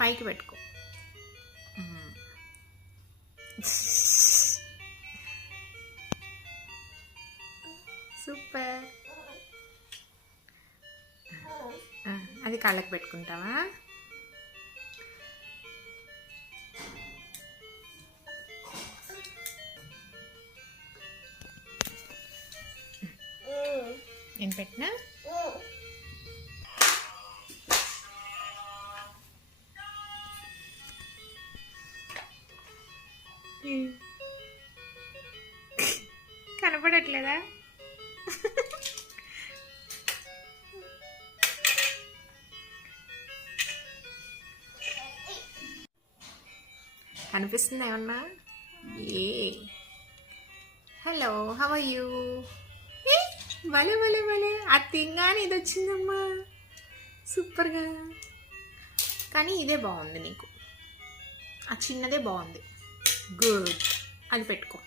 పైకి పెట్టుకో. సూపర్. అది కళ్ళకి పెట్టుకుంటావా? నేను పెట్టినా? కనపడట్లేదా? కనిపిస్తుంది ఏమన్నా? ఏ హలో, హౌ ఆర్ యూ? భలే భలే భలే, అది తింగానే ఇది వచ్చిందమ్మా, సూపర్గా. కానీ ఇదే బాగుంది నీకు, ఆ చిన్నదే బాగుంది. గుడ్, అది పెట్టుకో.